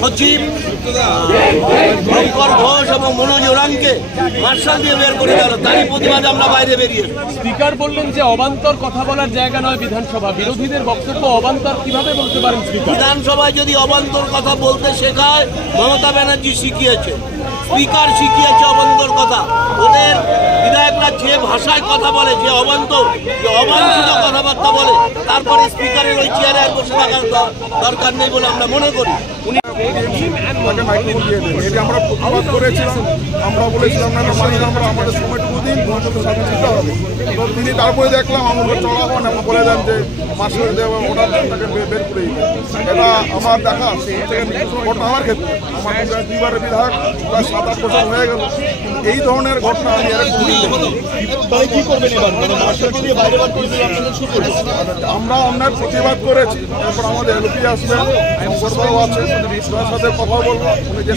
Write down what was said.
সচিব শঙ্কর ঘোষ এবং মনোজ ওরাংকে মার্শাল দিয়ে বের করে গেল, তারই প্রতিবাদে আমরা বাইরে বেরিয়ে। স্পিকার বললেন যে অবান্তর কথা বলার জায়গা নয় বিধানসভা, বিরোধীদের বক্তব্য অবান্তর কিভাবে বলতে পারেন স্পিকার? বিধানসভায় যদি অবান্তর কথা বলতে শেখায়, মমতা ব্যানার্জি শিখিয়েছে, স্পিকার শিখিয়েছে অবান্তর কথা। ওদের বিধায়করা যে ভাষায় কথা বলে, যে অবান্তর, যে অবাঞ্ছিত কথাবার্তা বলে, তারপরে স্পিকারের ওই চেয়ারে আর বসে থাকার দরকার নেই বলে আমরা মনে করি। আমরা প্রতিবাদ করেছিলাম, আমরা বলেছিলাম না আমরা আমাদের সময়টুকু দিন দিতে হবে। তো তিনি তারপরে দেখলাম আমাদের চলা হন এবং বলে দেন যে মাসের দেওয়া ওটা তাকে বের করে দিতে। এটা আমার দেখা ঘটনা আমার ক্ষেত্রে, আমার দুইবারের বিধায়ক প্রায় 7-8 বছর হয়ে গেল, এই ধরনের ঘটনা আমি আমরা অন্যায় প্রতিবাদ করেছি। এরপর আমাদের এলপি আসবেন, আছে, তার সাথে কথা বলবো, উনি যে